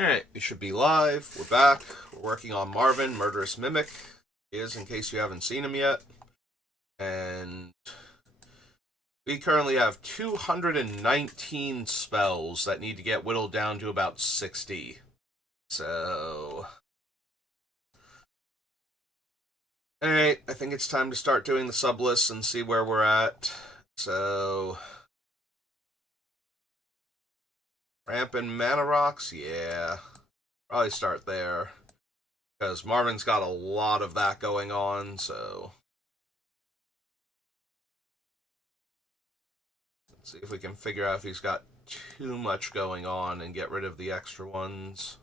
Alright, we should be live. We're back. We're working on Marvin, Murderous Mimic. He is, in case you haven't seen him yet. And we currently have 219 spells that need to get whittled down to about 60. So... Alright, I think it's time to start doing the sub lists and see where we're at. So... Ramp and Mana Rocks? Yeah. Probably start there. Because Marvin's got a lot of that going on, so... Let's see if we can figure out if he's got too much going on and get rid of the extra ones.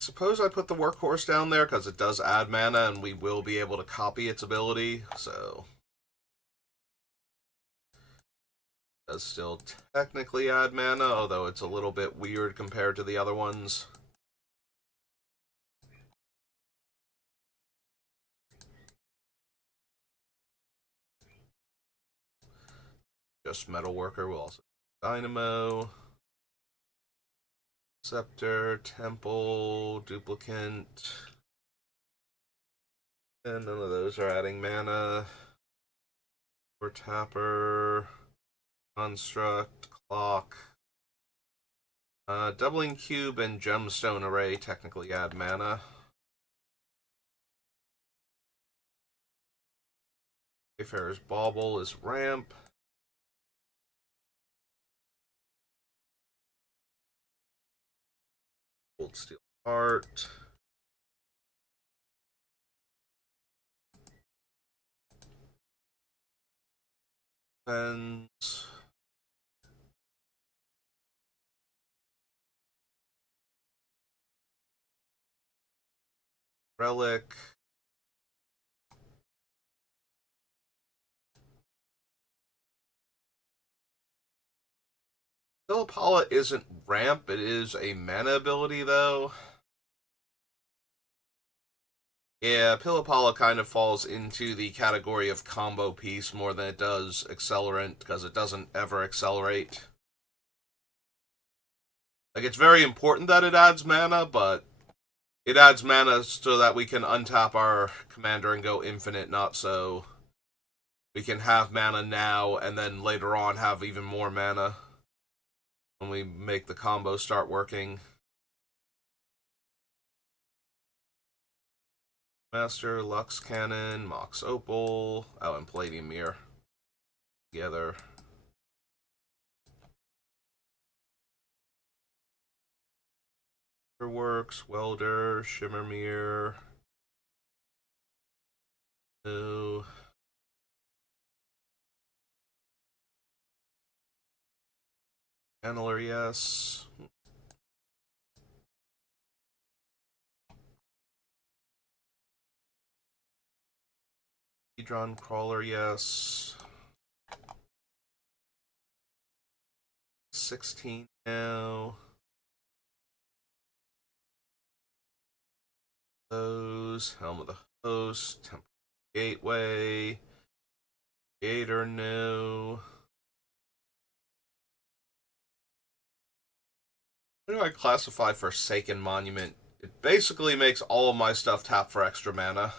Suppose I put the workhorse down there because it does add mana and we will be able to copy its ability, so... It does still technically add mana, although it's a little bit weird compared to the other ones. Just Metalworker will also Dynamo. Scepter, Temple, Duplicant. And none of those are adding mana. Or Tapper, Construct, Clock. Doubling Cube and Gemstone Array technically add mana. Wayfarer's Bauble is ramp. Gold Steel Heart. Fens. Relic. Philippala isn't ramp, it is a mana ability though. Yeah, Philippala kind of falls into the category of combo piece more than it does accelerant, because it doesn't ever accelerate. Like, it's very important that it adds mana, but it adds mana so that we can untap our commander and go infinite, not so we can have mana now and then later on have even more mana when we make the combo start working. Master, Lux Cannon, Mox Opal, and Palladium Mirror together. Works, Welder, Shimmer Mirror. No. Channeler, yes. Hedron Crawler, yes. 16 now. Those, Helm of the Host, Temple Gateway, Gator, no. How do I classify Forsaken Monument? It basically makes all of my stuff tap for extra mana.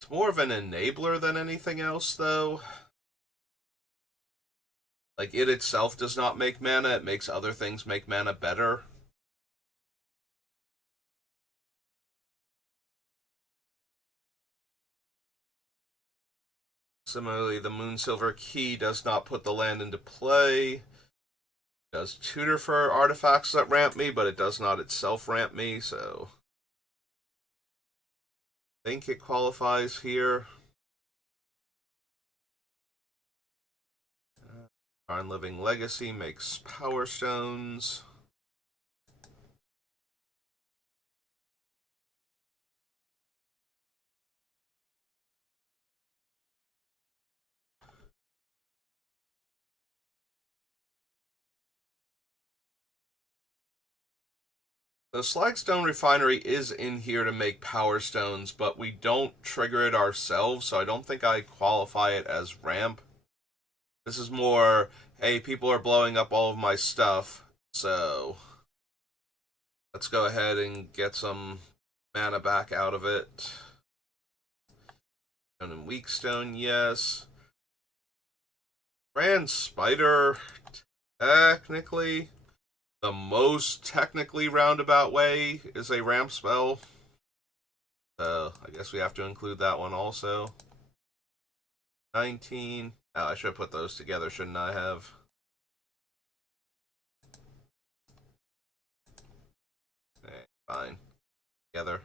It's more of an enabler than anything else, though. Like, it itself does not make mana, it makes other things make mana better. Similarly, the Moonsilver Key does not put the land into play. It does tutor for artifacts that ramp me, but it does not itself ramp me, so... I think it qualifies here. Iron Living Legacy makes Power Stones. The Slagstone Refinery is in here to make Power Stones, but we don't trigger it ourselves, so I don't think I qualify it as ramp. This is more, hey, people are blowing up all of my stuff, so let's go ahead and get some mana back out of it. Stone and Weak Stone, yes. Grand Spider, technically. The most technically roundabout way is a ramp spell. So I guess we have to include that one also. 19. Oh, I should have put those together, shouldn't I have? Okay, fine. Together.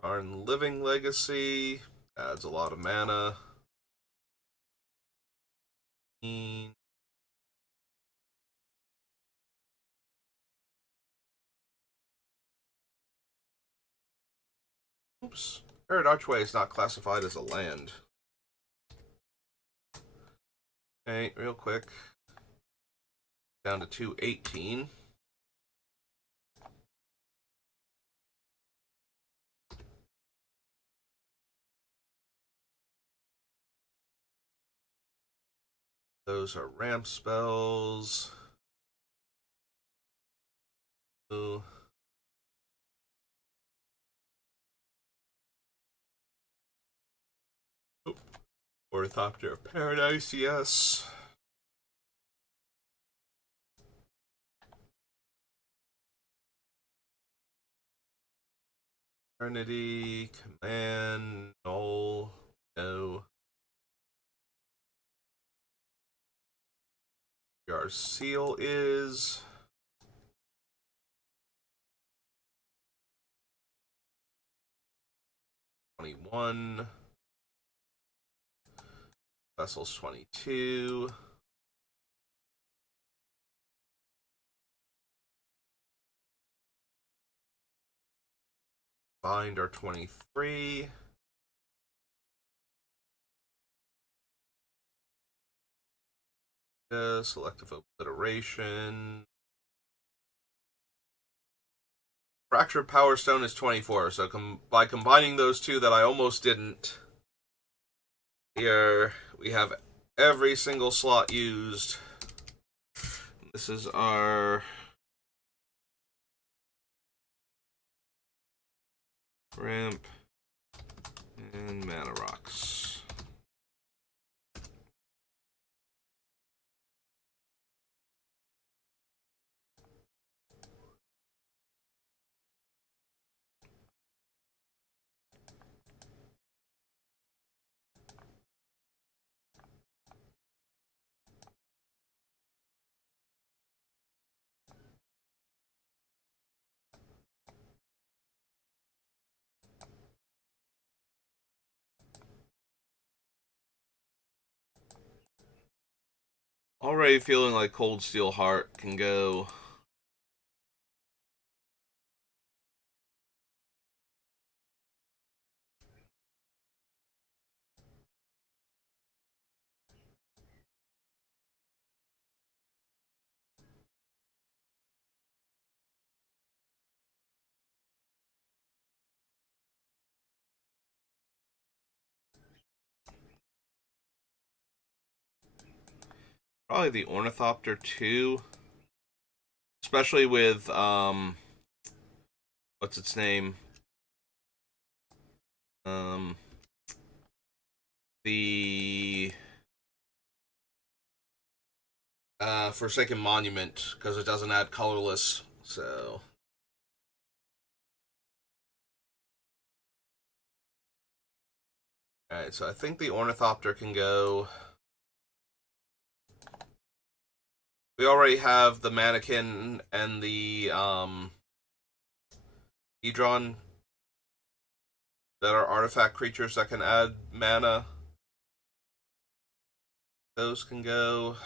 Karn Living Legacy. Adds a lot of mana. Oops. Barret Archway is not classified as a land. Okay, real quick. Down to 218. Those are ramp spells. Ooh. Ornithopter of Paradise, yes. Eternity, Command, Null, no. Our seal is 21. Vessel's 22. Bind are 23. Selective Obliteration. Fractured Power Stone is 24. So by combining those two that I almost didn't, here we have every single slot used. This is our ramp and mana rocks. Already feeling like Cold Steel Heart can go. Probably the Ornithopter too. Especially with what's its name? Um the Forsaken Monument, because it doesn't add colorless, so alright, so I think the Ornithopter can go. We already have the Mannequin and the Hedron that are artifact creatures that can add mana. Those can go.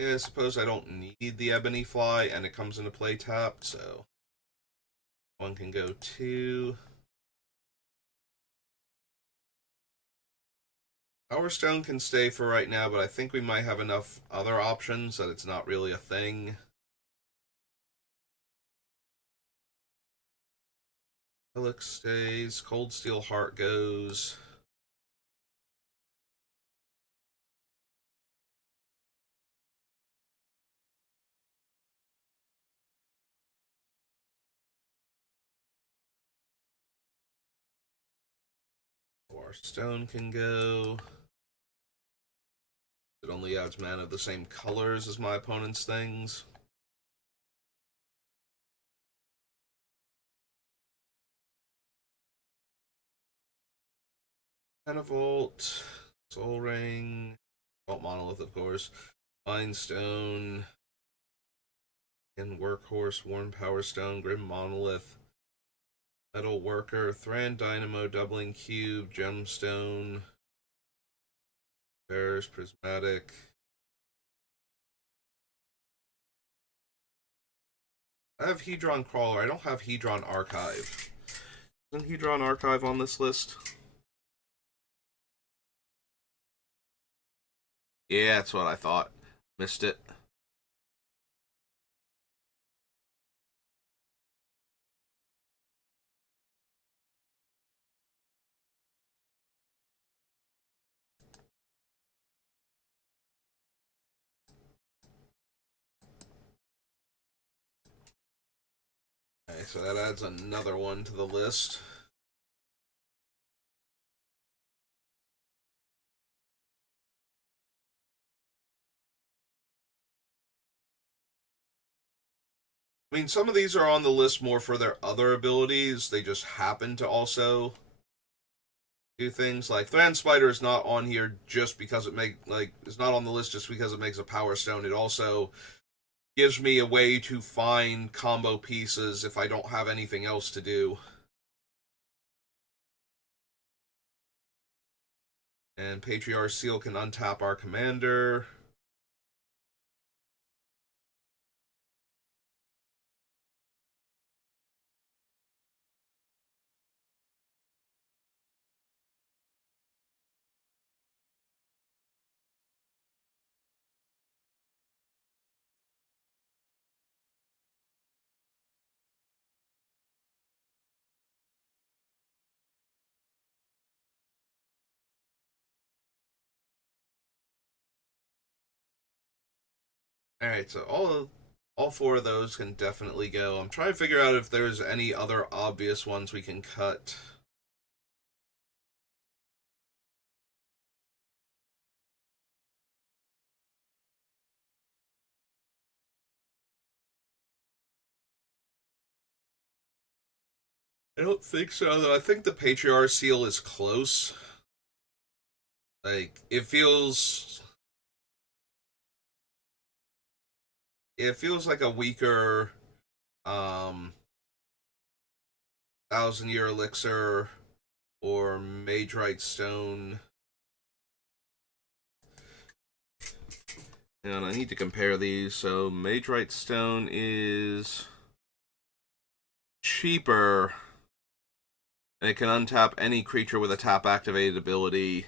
Yeah, I suppose I don't need the Ebony Fly, and it comes into play tapped, so one can go 2. Power Stone can stay for right now, but I think we might have enough other options that it's not really a thing. Helix stays, Cold Steel Heart goes. Power Stone can go. It only adds mana of the same colors as my opponent's things. Pentavolt, Soul Ring, Vault Monolith, of course. Mind Stone, and Workhorse, Worn Power Stone, Grim Monolith, Metal Worker, Thran Dynamo, Doubling Cube, Gemstone, Bears, Prismatic. I have Hedron Crawler. I don't have Hedron Archive. Isn't Hedron Archive on this list? Yeah, that's what I thought. Missed it. Okay, so that adds another one to the list. I mean, some of these are on the list more for their other abilities. They just happen to also do things like Thran Spider is not on here just because it's not on the list just because it makes a Power Stone. It also gives me a way to find combo pieces if I don't have anything else to do. And Patriarch Seal can untap our commander. Alright, so all 4 of those can definitely go. I'm trying to figure out if there's any other obvious ones we can cut. I don't think so, though. I think the Patriarch Seal is close. Like, it feels like a weaker 1,000-Year Elixir or Magerite Stone. And I need to compare these. So Magerite Stone is cheaper, and it can untap any creature with a tap activated ability,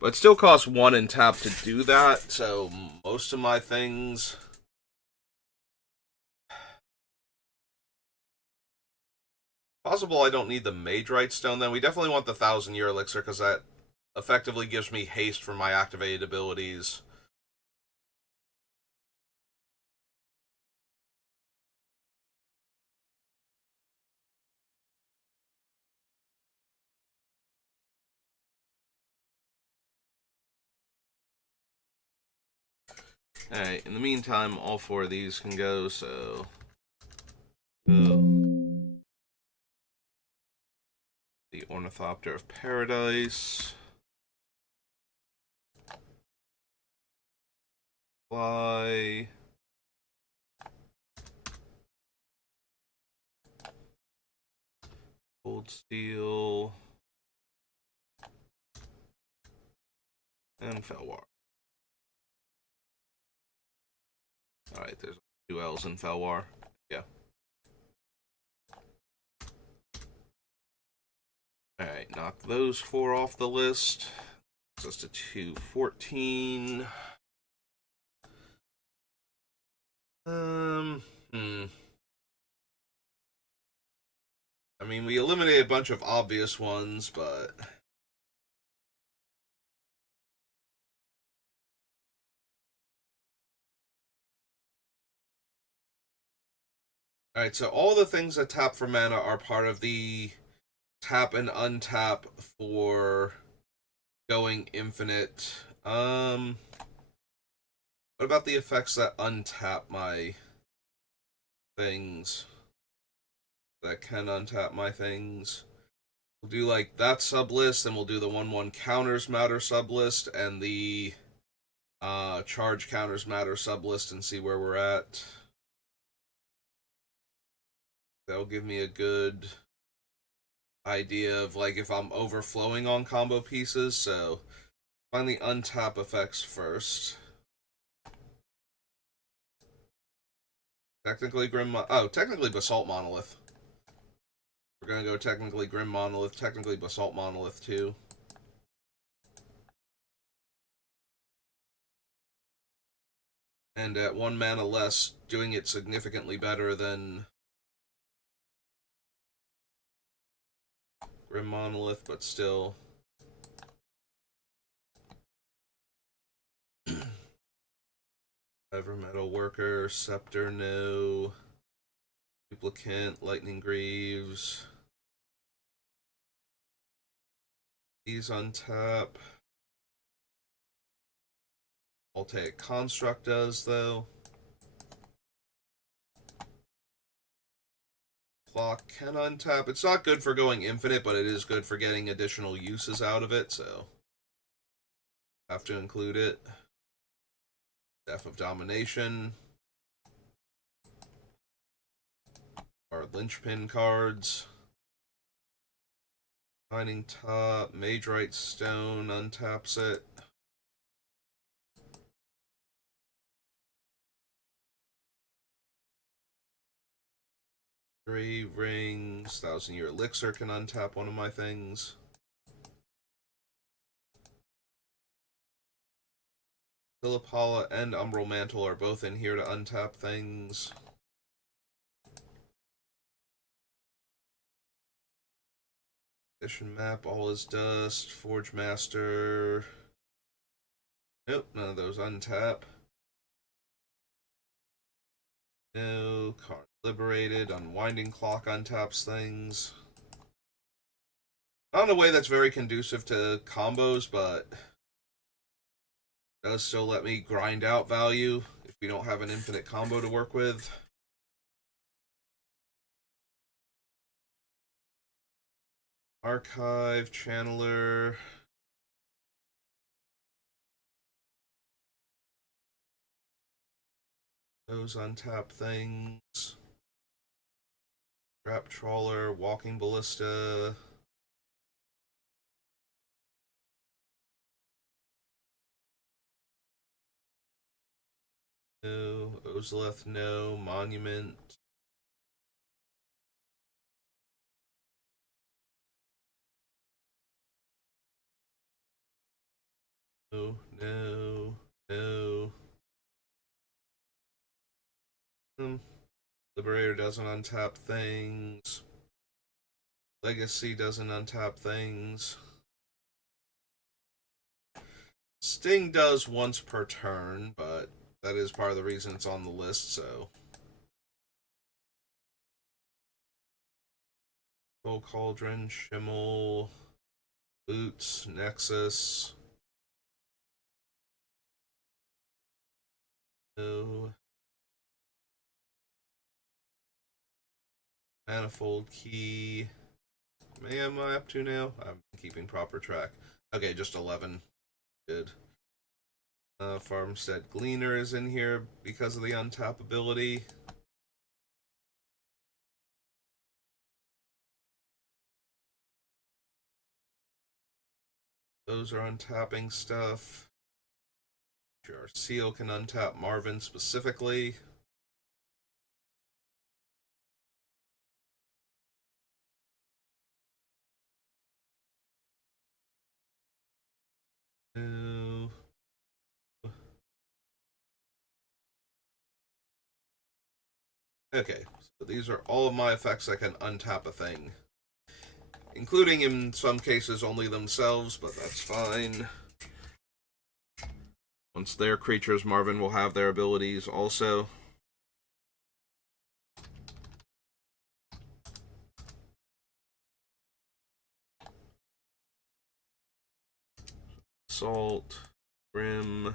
but it still costs 1 in tap to do that. So most of my things. Possible I don't need the Magerite Stone then. We definitely want the 1,000-Year Elixir because that effectively gives me haste for my activated abilities. Alright, in the meantime, all 4 of these can go, so. The Ornithopter of Paradise. Fly. Cold Steel. And Felwar. Alright, there's 2 L's in Felwar. Yeah. Alright, knock those 4 off the list. Just a 214. Hmm. I mean, we eliminated a bunch of obvious ones, but... Alright, so all the things that tap for mana are part of the tap and untap for going infinite. What about the effects that untap my things? That can untap my things? We'll do like that sublist, and we'll do the 1/1 counters matter sublist and the charge counters matter sublist and see where we're at. That'll give me a good idea of like if I'm overflowing on combo pieces. So find the untap effects first. Technically technically Basalt Monolith. We're gonna go technically Grim Monolith, technically Basalt Monolith too. And at 1 mana less, doing it significantly better than Grim Monolith, but still. Ever Metal Worker, Scepter, no. Duplicant, Lightning Greaves. These on tap. Voltaic Construct does, though. Clock can untap. It's not good for going infinite, but it is good for getting additional uses out of it, so have to include it. Death of Domination. Our linchpin cards. Mining Top, Magerite Stone untaps it. Three Rings, 1,000-Year Elixir can untap one of my things. Philippala and Umbral Mantle are both in here to untap things. Edition Map, All Is Dust, Forge Master. Nope, none of those untap. No, Card Liberated, Unwinding Clock untaps things. Not in a way that's very conducive to combos, but does still let me grind out value if we don't have an infinite combo to work with. Archive, Channeler. Those untap things. Trap Trawler, Walking Ballista. No. Ozoleth, no. Monument. No, no, no. Liberator doesn't untap things. Legacy doesn't untap things. Sting does once per turn, but that is part of the reason it's on the list, so. Soul Cauldron, Shimmel, Boots, Nexus. No. Manifold Key. Am I up to now? I'm keeping proper track. Okay, just 11. Good. Farmstead Gleaner is in here because of the untap ability. Those are untapping stuff. Our seal can untap Marvin specifically. No. Okay, so these are all of my effects that can untap a thing. Including, in some cases, only themselves, but that's fine. Once they're creatures, Marvin will have their abilities also. Assault, Grim,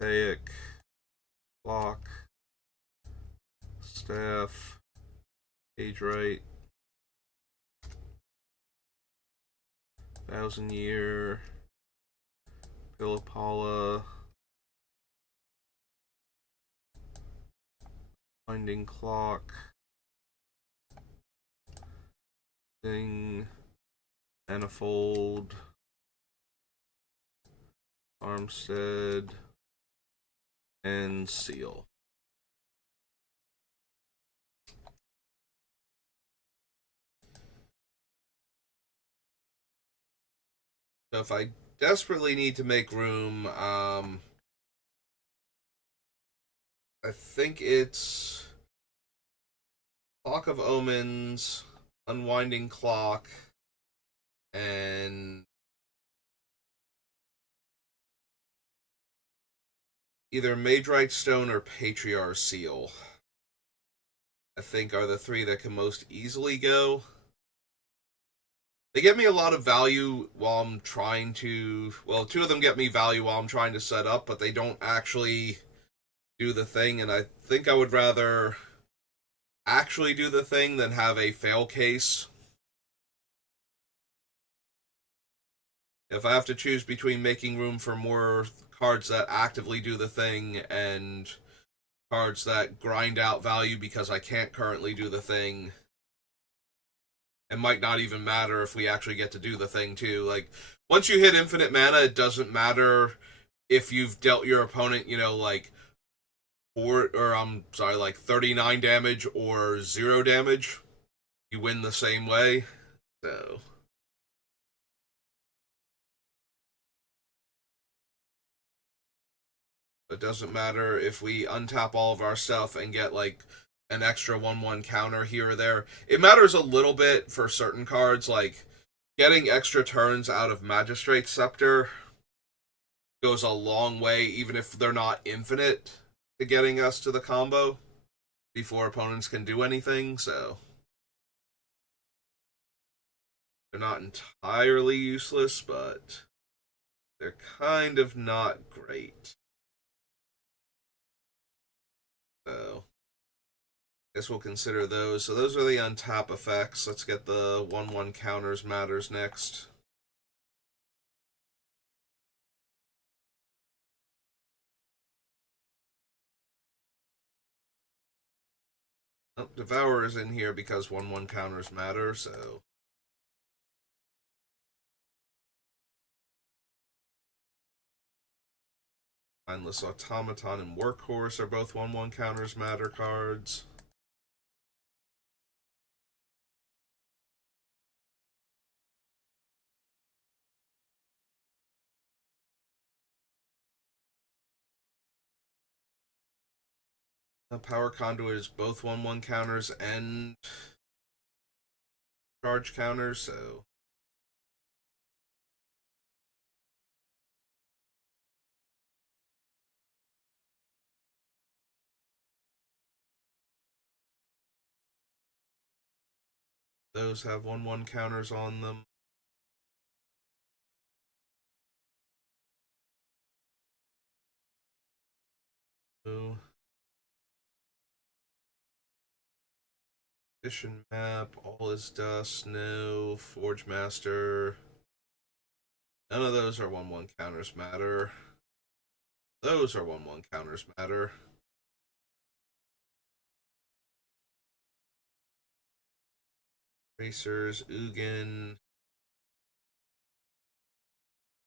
Theic, Block, Staff, Page Right, 1,000 Year, Pillipala, Winding Clock, Thing, Manifold, Armstead, and Seal. So if I desperately need to make room, I think it's Clock of Omens, Unwinding Clock, and either Magerite Stone or Patriarch Seal. I think are the three that can most easily go. They give me a lot of value while I'm trying to. Well, two of them get me value while I'm trying to set up, but they don't actually do the thing, and I think I would rather actually do the thing than have a fail case. If I have to choose between making room for more cards that actively do the thing and cards that grind out value because I can't currently do the thing, it might not even matter if we actually get to do the thing too. Like, once you hit infinite mana, it doesn't matter if you've dealt your opponent, like like 39 damage or 0 damage. You win the same way. So it doesn't matter if we untap all of our stuff and get like an extra 1/1 counter here or there. It matters a little bit for certain cards, like getting extra turns out of Magistrate Scepter goes a long way, even if they're not infinite, to getting us to the combo before opponents can do anything. So they're not entirely useless, but they're kind of not great. So I guess we'll consider those. So those are the untap effects. Let's get the 1/1 counters matters next. Oh, Devour is in here because 1/1 counters matter, so Mindless Automaton and Workhorse are both 1/1 counters matter cards. Power Conduit is both 1/1 counters and charge counters, so those have 1/1 counters on them. So, Edition Map, All Is Dust, no. Forge Master. None of those are 1/1 counters matter. Those are 1/1 counters matter. Racers, Ugin.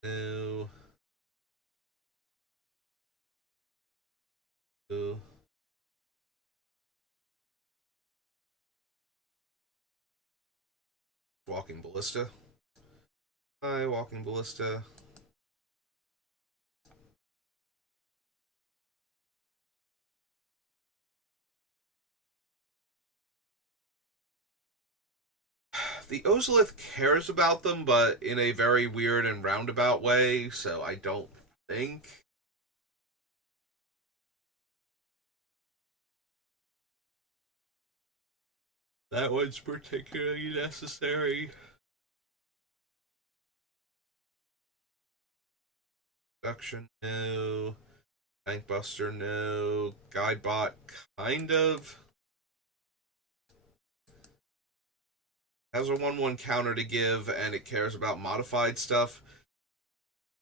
No. Walking Ballista. Hi, Walking Ballista. The Ozolith cares about them, but in a very weird and roundabout way, so I don't think that one's particularly necessary. Production, no. Bankbuster, no. Guidebot, kind of. Has a 1/1 counter to give, and it cares about modified stuff.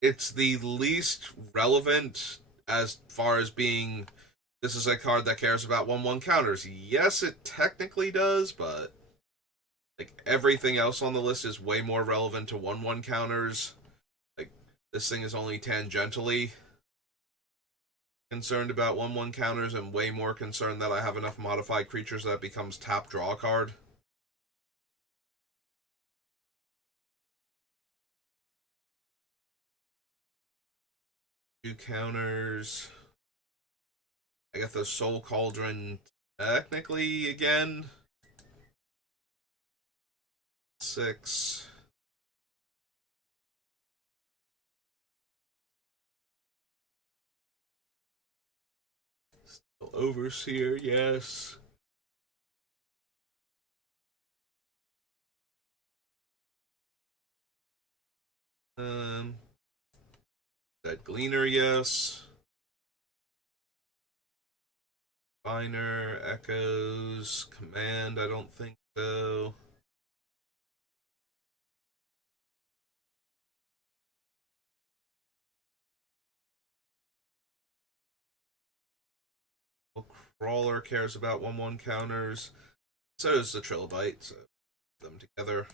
It's the least relevant as far as being, this is a card that cares about 1/1 counters. Yes, it technically does, but like everything else on the list is way more relevant to 1/1 counters. Like this thing is only tangentially concerned about 1/1 counters and way more concerned that I have enough modified creatures that it becomes tap draw card. Two counters. I got the Soul Cauldron technically again. 6. Still Overseer, yes. That Gleaner, yes. Finer, Echoes, Command, I don't think so. Well, Crawler cares about 1/1 counters. So does the Trilobite, so them together.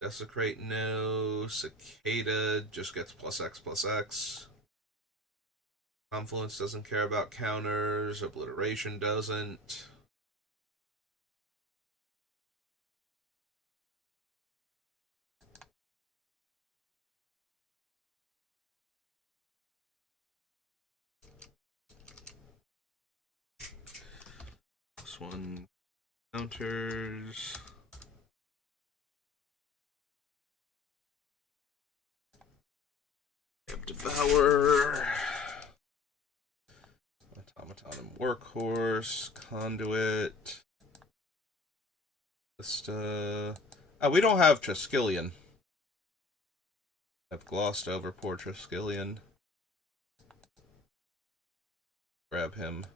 Desecrate, no. Cicada just gets +X/+X. Confluence doesn't care about counters. Obliteration doesn't. This one counters. Devour. Automaton and Workhorse. Conduit. Vista. Oh, we don't have Triskelion. I've glossed over poor Triskelion. Grab him.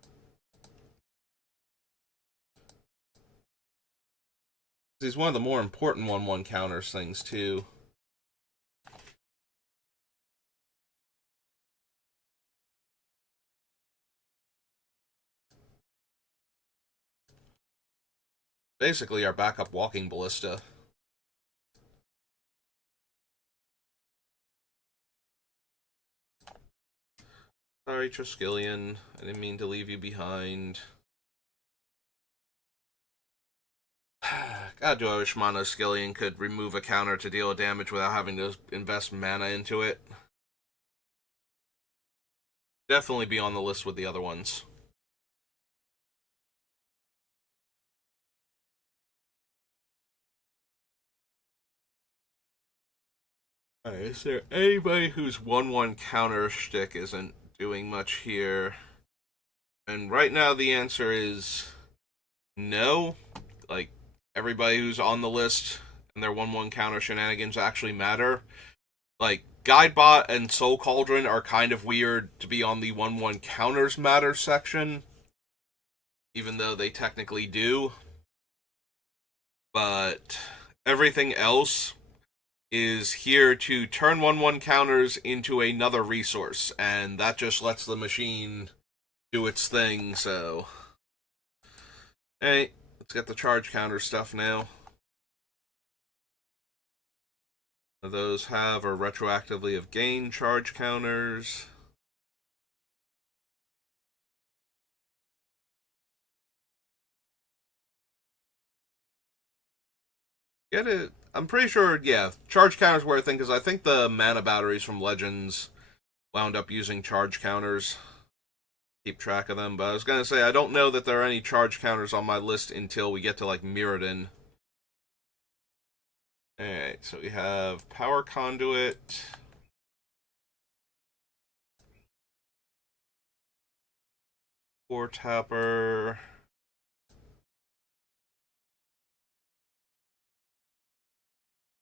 He's one of the more important 1/1 counters things, too. Basically, our backup Walking Ballista. Sorry, Triskelion. I didn't mean to leave you behind. God, do I wish Monoskelion could remove a counter to deal damage without having to invest mana into it. Definitely be on the list with the other ones. Alright, is there anybody whose 1/1 counter shtick isn't doing much here? And right now the answer is no. Like, everybody who's on the list and their 1/1 counter shenanigans actually matter. Like, Guidebot and Soul Cauldron are kind of weird to be on the 1/1 counters matter section, even though they technically do. But everything else is here to turn 1/1 counters into another resource, and that just lets the machine do its thing, so. Hey, let's get the charge counter stuff now. Those have or retroactively have gained charge counters. Get it? I'm pretty sure, yeah, charge counters were a thing, because I think the mana batteries from Legends wound up using charge counters. Keep track of them, but I was going to say, I don't know that there are any charge counters on my list until we get to, like, Mirrodin. Alright, so we have Power Conduit, Four Tapper,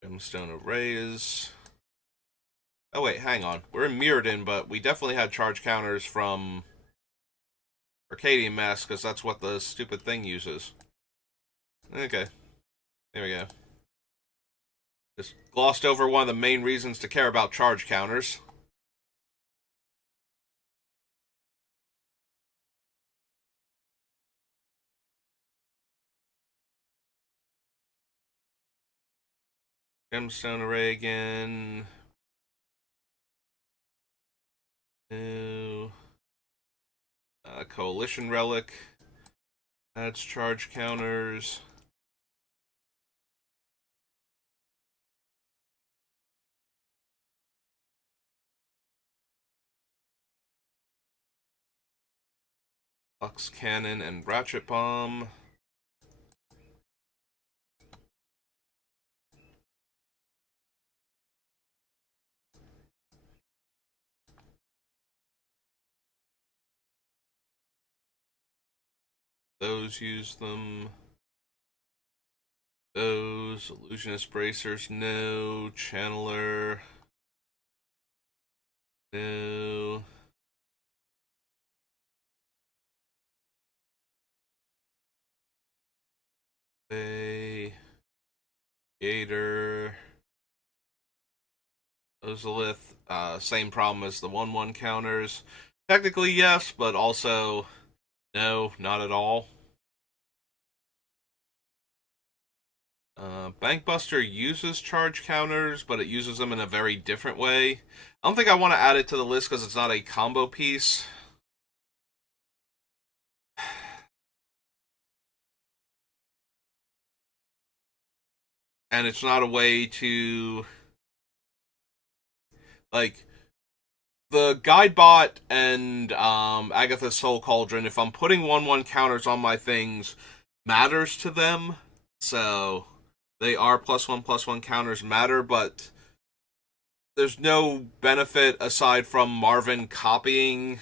Gemstone Arrays. Oh wait, hang on. We're in Mirrodin, but we definitely had charge counters from Arcadian Mask, because that's what the stupid thing uses. Okay, there we go. Just glossed over one of the main reasons to care about charge counters. Gemstone Array again. New. Coalition Relic. Adds charge counters. Lux Cannon and Ratchet Bomb. Those use them. Those. Illusionist Bracers, no. Channeler, no. Bay. Gator. Ozolith, same problem as the 1/1 counters. Technically, yes, but also, no, not at all. Bankbuster uses charge counters, but it uses them in a very different way. I don't think I want to add it to the list because it's not a combo piece. And it's not a way to, like, the Guidebot and Agatha's Soul Cauldron, if I'm putting 1/1 counters on my things, matters to them. So they are +1/+1 counters matter, but there's no benefit aside from Marvin copying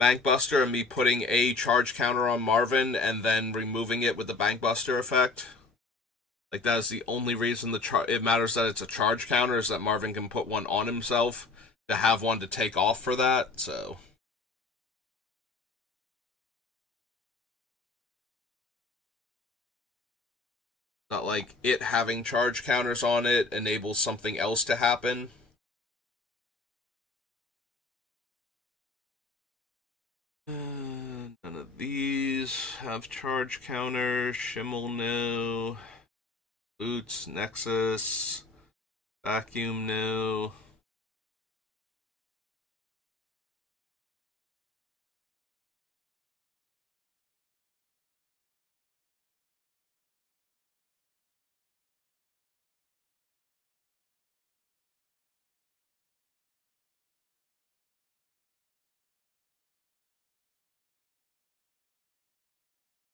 Bankbuster and me putting a charge counter on Marvin and then removing it with the Bankbuster effect. Like, that is the only reason it matters that it's a charge counter, is that Marvin can put one on himself to have one to take off for that, so. Not like it having charge counters on it enables something else to happen. None of these have charge counters. Shimmel, no. Boots, Nexus. Vacuum, no.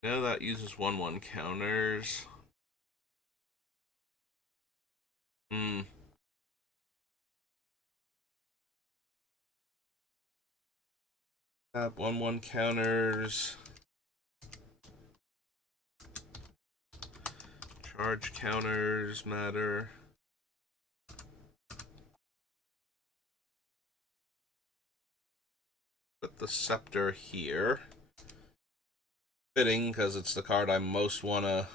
No, that uses 1/1 counters. Hmm. Tap 1/1 counters. Charge counters matter. Put the Scepter here. Fitting, because it's the card I most want to.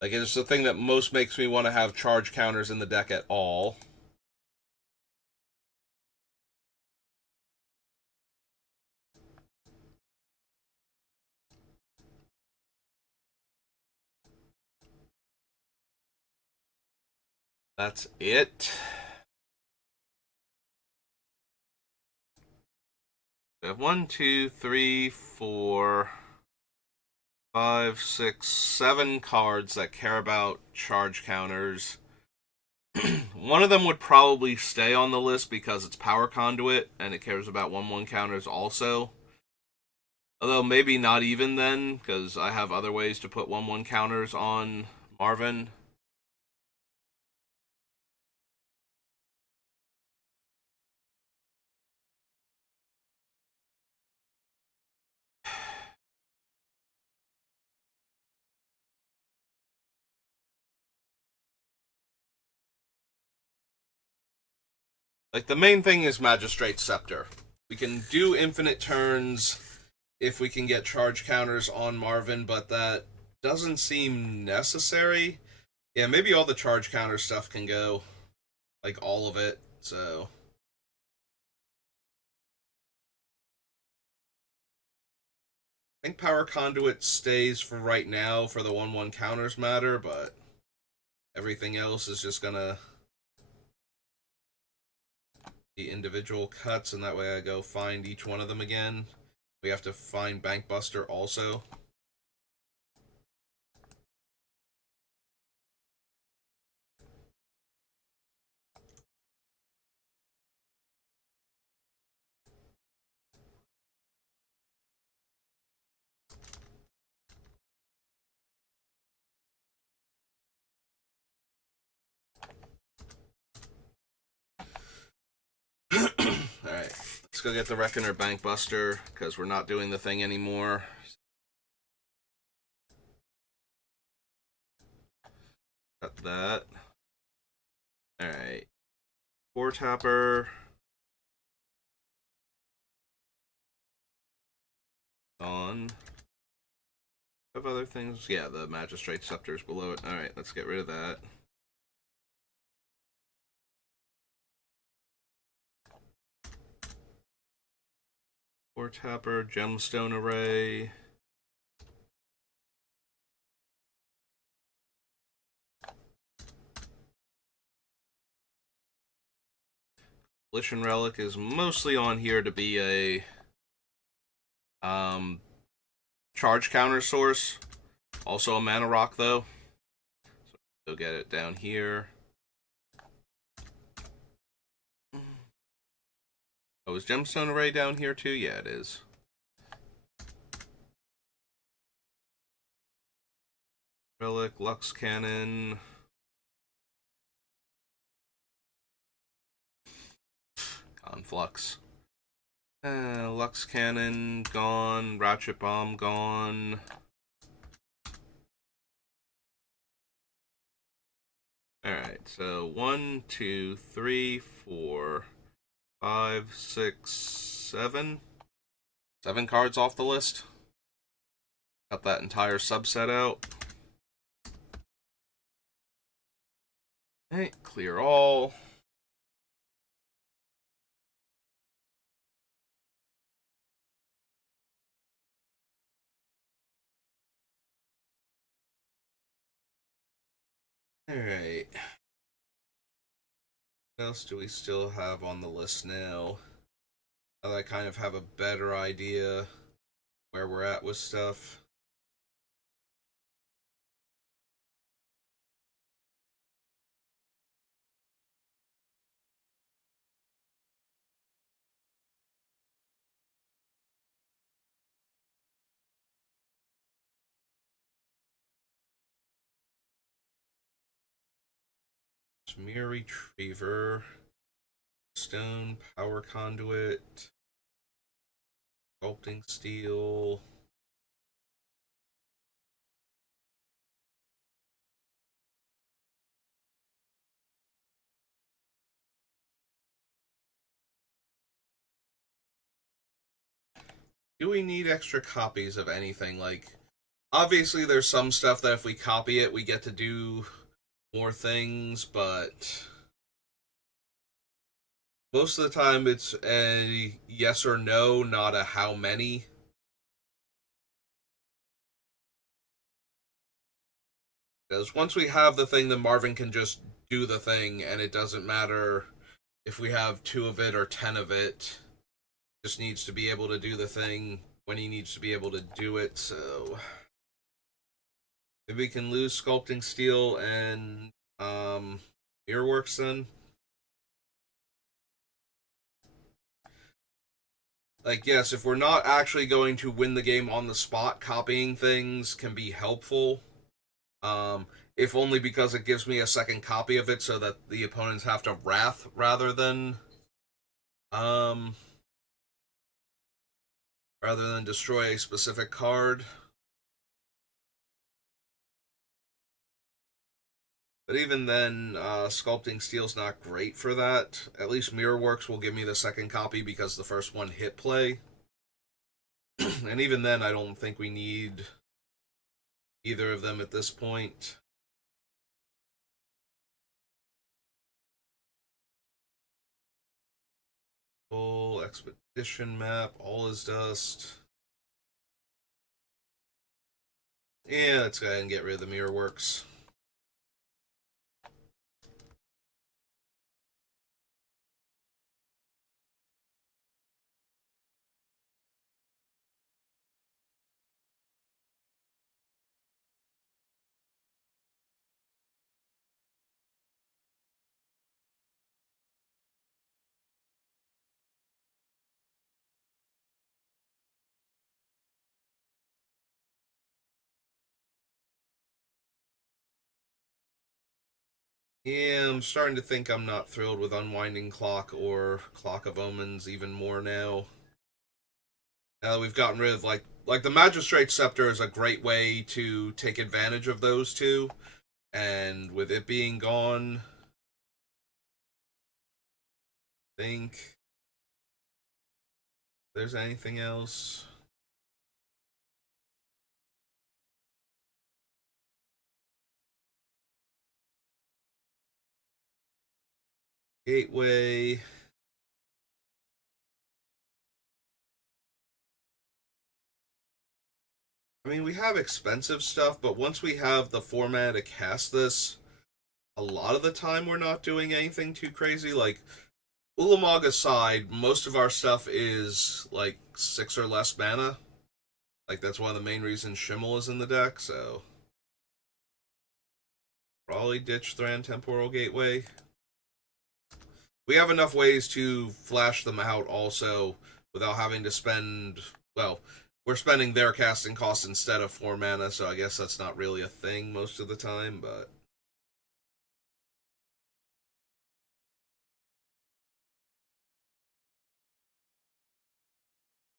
Like, it's the thing that most makes me want to have charge counters in the deck at all. That's it. We have 1, 2, 3, 4, 5, 6, 7 cards that care about charge counters. One of them would probably stay on the list because it's Power Conduit and it cares about 1/1 counters also. Although maybe not even then, because I have other ways to put 1/1 counters on Marvin. Like, the main thing is Magistrate Scepter. We can do infinite turns if we can get charge counters on Marvin, but that doesn't seem necessary. Yeah, maybe all the charge counter stuff can go. Like, all of it, so... I think Power Conduit stays for right now for the 1/1 counters matter, but everything else is just gonna be individual cuts, and that way I go find each one of them again. We have to find Bankbuster also. Alright, let's go get the Reckoner Bankbuster, because we're not doing the thing anymore. Got that. Alright. 4-tapper. On. Have other things? Yeah, the Magistrate Scepter's below it. Alright, let's get rid of that. Four-tapper, Gemstone Array. Collision Relic is mostly on here to be a charge counter source. Also a mana rock, though. So go get it down here. Oh, is Gemstone Array down here too? Yeah, it is. Relic, Lux Cannon. Conflux. Lux Cannon gone. Ratchet Bomb gone. Alright, so 1, 2, 3, 4, 5, 6, 7. 7 cards off the list. Got that entire subset out. Alright, clear all. Alright. What else do we still have on the list now? Now that I kind of have a better idea where we're at with stuff. Mirror Retriever, Stone, Power Conduit, Sculpting Steel. Do we need extra copies of anything? Like, obviously there's some stuff that if we copy it, we get to do more things, but most of the time it's a yes or no, not a how many. Because once we have the thing, then Marvin can just do the thing, and it doesn't matter if we have 2 of it or 10 of it. Just needs to be able to do the thing when he needs to be able to do it, so... Maybe we can lose Sculpting Steel and Mirrorworks then. Like, yes, if we're not actually going to win the game on the spot, copying things can be helpful. Um, if only because it gives me a second copy of it so that the opponents have to wrath um rather than destroy a specific card. But even then, Sculpting Steel's not great for that. At least Mirrorworks will give me the second copy because the first one hit play. And even then, I don't think we need either of them at this point. Full expedition map, all is dust. Yeah, let's go ahead and get rid of the Mirrorworks. Yeah, I'm starting to think I'm not thrilled with Unwinding Clock or Clock of Omens even more now. Now that we've gotten rid of like the Magistrate Scepter is a great way to take advantage of those two, and with it being gone, I think if there's anything else. Gateway. I mean, we have expensive stuff, but once we have the format to cast this, a lot of the time we're not doing anything too crazy. Like, Ulamog aside, most of our stuff is like 6 or less mana. Like, that's one of the main reasons Schimmel is in the deck, so. Probably ditch Thran Temporal Gateway. We have enough ways to flash them out also without having to spend. Well, we're spending their casting cost instead of 4 mana, so I guess that's not really a thing most of the time, but.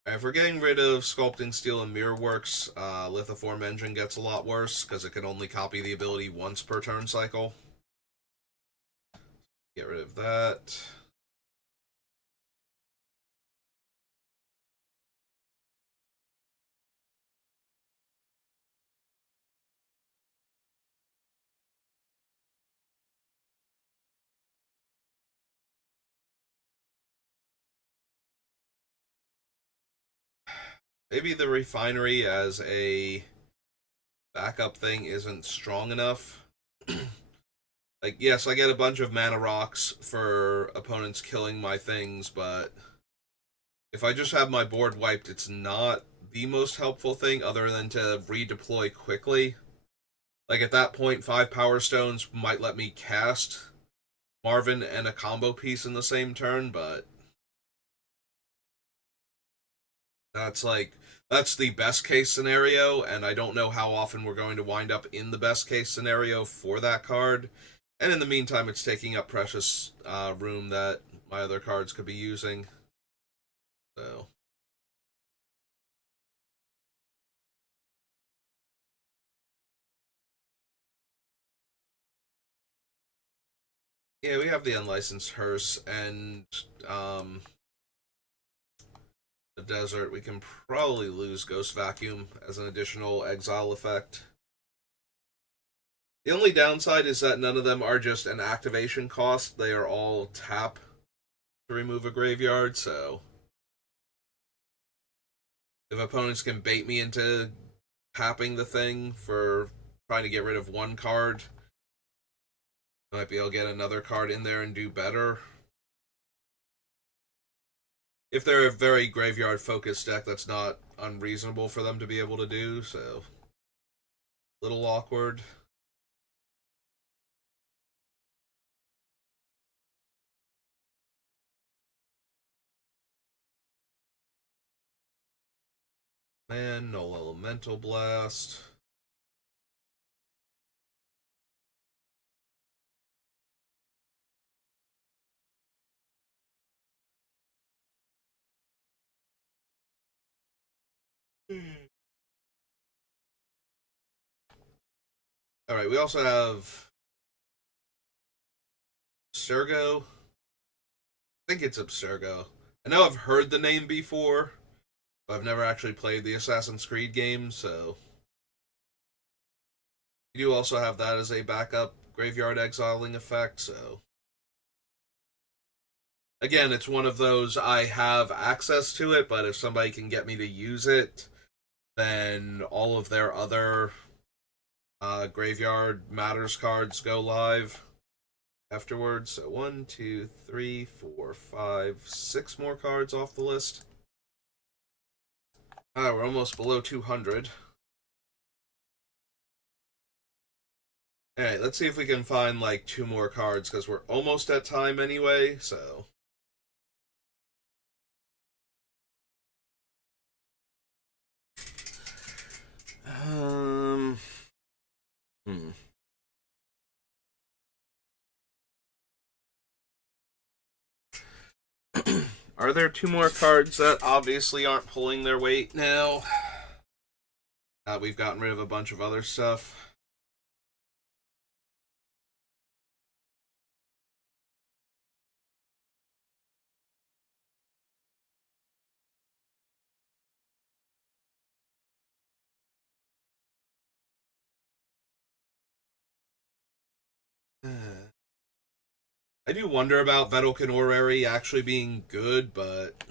If we're getting rid of Sculpting Steel and Mirrorworks, Lithoform Engine gets a lot worse because it can only copy the ability once per turn cycle. Get rid of that. Maybe the Refinery as a backup thing isn't strong enough. Like, yes, I get a bunch of mana rocks for opponents killing my things, but if I just have my board wiped, it's not the most helpful thing other than to redeploy quickly. Like, at that point, 5 Power Stones might let me cast Marvin and a combo piece in the same turn, but that's like that's the best case scenario, and I don't know how often we're going to wind up in the best case scenario for that card. And in the meantime, it's taking up precious room that my other cards could be using. So yeah, we have the unlicensed hearse and um, the desert. We can probably lose Ghost Vacuum as an additional exile effect. The only downside is that none of them are just an activation cost. They are all tap to remove a graveyard, so if opponents can bait me into tapping the thing for trying to get rid of one card, I might be able to get another card in there and do better. If they're a very graveyard focused deck, that's not unreasonable for them to be able to do, so Little awkward. Man, no elemental blast. Alright, we also have Abstergo. I think it's Abstergo. I know I've heard the name before, but I've never actually played the Assassin's Creed games, so. You do also have that as a backup graveyard exiling effect, so. Again, it's one of those I have access to it, but if somebody can get me to use it, then all of their other graveyard matters cards go live afterwards. So 1, 2, 3, 4, 5, 6 more cards off the list. We're almost below 200. Alright, let's see if we can find like 2 more cards, because we're almost at time anyway, so. Hmm. Are there 2 more cards that obviously aren't pulling their weight now? We've gotten rid of a bunch of other stuff. I do wonder about Vedalken Orrery actually being good, but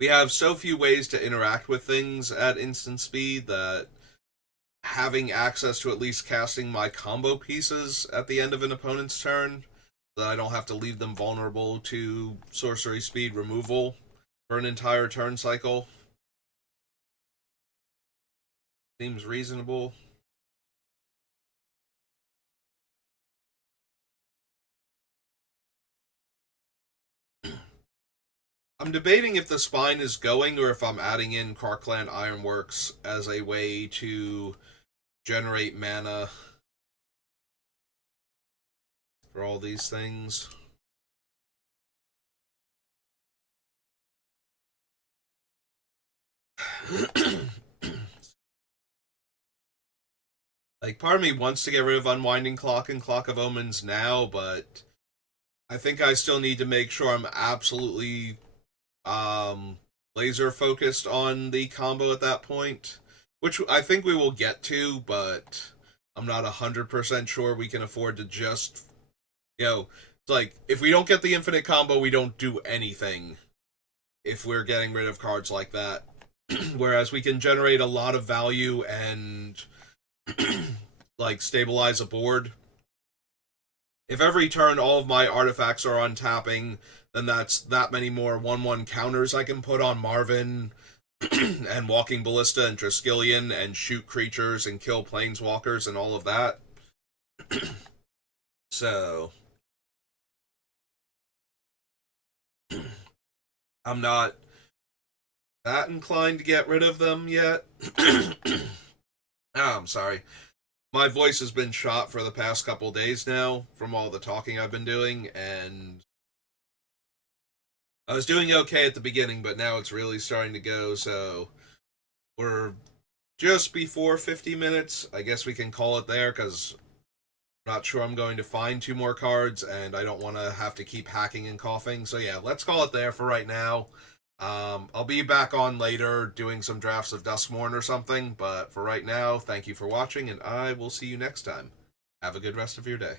we have so few ways to interact with things at instant speed that having access to at least casting my combo pieces at the end of an opponent's turn, so that I don't have to leave them vulnerable to sorcery speed removal for an entire turn cycle, seems reasonable. I'm debating if the spine is going or if I'm adding in Karkland Ironworks as a way to generate mana for all these things. Like, part of me wants to get rid of Unwinding Clock and Clock of Omens now, but I think I still need to make sure I'm absolutely laser focused on the combo at that point, which I think we will get to, but I'm not 100% sure we can afford to just, it's like, if we don't get the infinite combo, we don't do anything if we're getting rid of cards like that. Whereas we can generate a lot of value and like stabilize a board. If every turn all of my artifacts are on tapping, then that's that many more 1/1 counters I can put on Marvin and Walking Ballista and Triskelion and shoot creatures and kill planeswalkers and all of that. So I'm not that inclined to get rid of them yet. I'm sorry. My voice has been shot for the past couple days now from all the talking I've been doing, and I was doing okay at the beginning, but now it's really starting to go, so we're just before 50 minutes. I guess we can call it there, because I'm not sure I'm going to find 2 more cards, and I don't want to have to keep hacking and coughing. So yeah, let's call it there for right now. I'll be back on later doing some drafts of Duskmourn or something, but for right now, thank you for watching, and I will see you next time. Have a good rest of your day.